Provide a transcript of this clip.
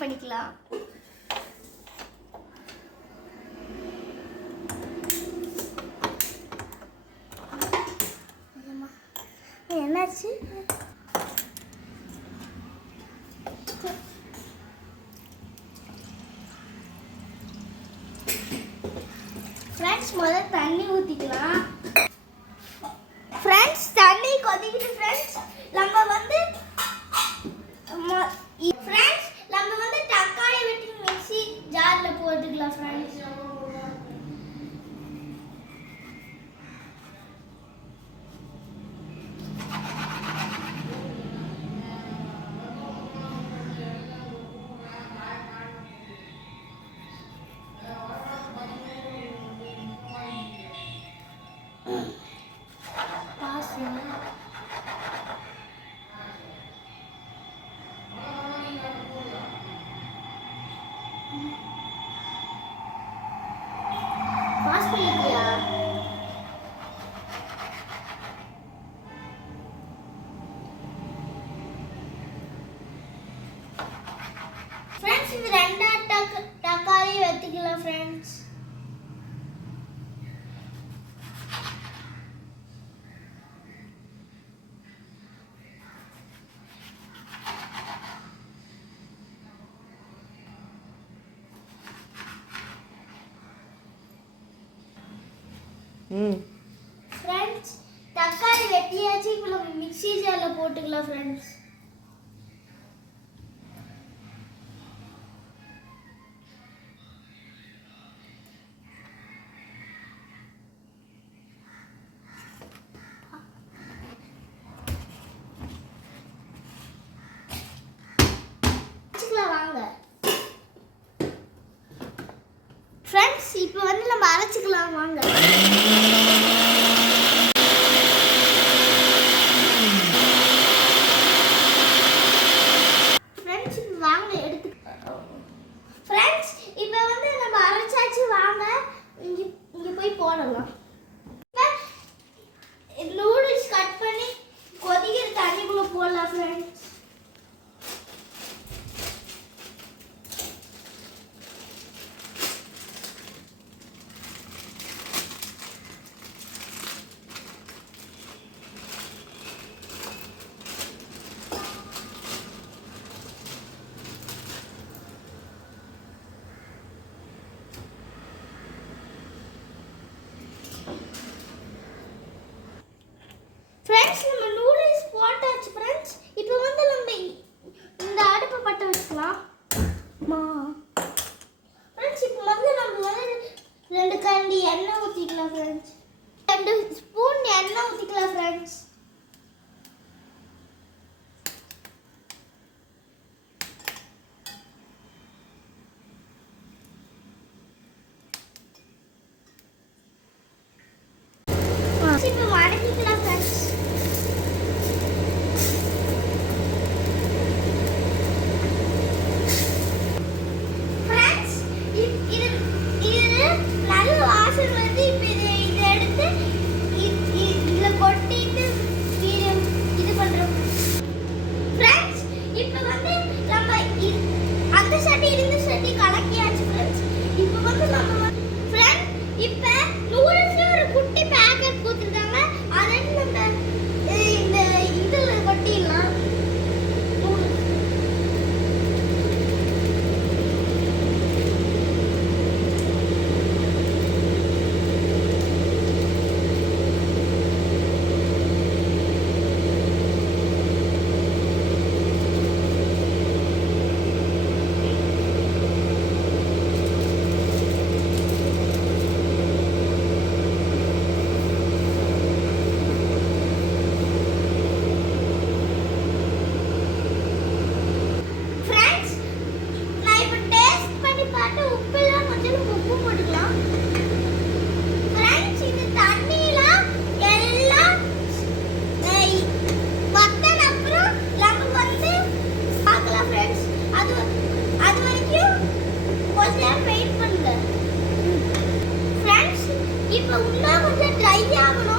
பண்ணிக்கலாம். என்னாச்சு? ஃப்ரெண்ட்ஸ் முதல்ல தண்ணி ஊற்றிக்கலாம். ஃப்ரெண்ட்ஸ் தண்ணி கொதிக்குது. ஃப்ரெண்ட்ஸ் நம்ம வந்து தக்காளி வெட்டி மிக்ஸி ஜாரில் போட்டுக்கலாம். ஃப்ரெண்ட்ஸ் ஃப்ரெண்ட்ஸ் இது ரெண்டா தக்காளி வெட்டிக்கலாம். ஃப்ரெண்ட்ஸ் ஃப்ரெண்ட்ஸ் தக்காளி வெட்டியாச்சு. இப்போ நம்ம மிக்ஸி ஜாரில் போட்டுக்கலாம். ஃப்ரெண்ட்ஸ் ஃப்ரெண்ட்ஸ் இப்போ வந்து நம்ம அரைச்சிக்கலாம் வாங்க. ஃப்ரெண்ட்ஸ் இப்போ வாங்க எடுத்து. ஃப்ரெண்ட்ஸ் இப்போ வந்து நம்ம அரைச்சாச்சு வாங்க இங்கே போய் போடலாம். நூடுல்ஸ் கட் பண்ணி கொதிக்கிற தண்ணிக்குள்ளே போடலாம். ஃப்ரெண்ட்ஸ் ஃப்ரெண்ட்ஸ் நம்ம நூடுல்ஸ் போட்டாச்சு. ஃப்ரெண்ட்ஸ் இப்போ வந்து நம்ம இந்த அடுப்பை பற்ற வச்சுக்கலாம். ஃப்ரெண்ட்ஸ் இப்போ வந்து நம்ம வந்து 2 கரண்டி எண்ணெய் ஊற்றிக்கலாம். ஃப்ரெண்ட்ஸ் 2 ஸ்பூன் எண்ணெய் ஊற்றிக்கலாம். ஃப்ரெண்ட்ஸ் இப்போ வதக்கிக்கலாம். ஃப்ரெண்ட்ஸ் இப்போ இன்னும் கொஞ்சம் ட்ரை ஆகணும்.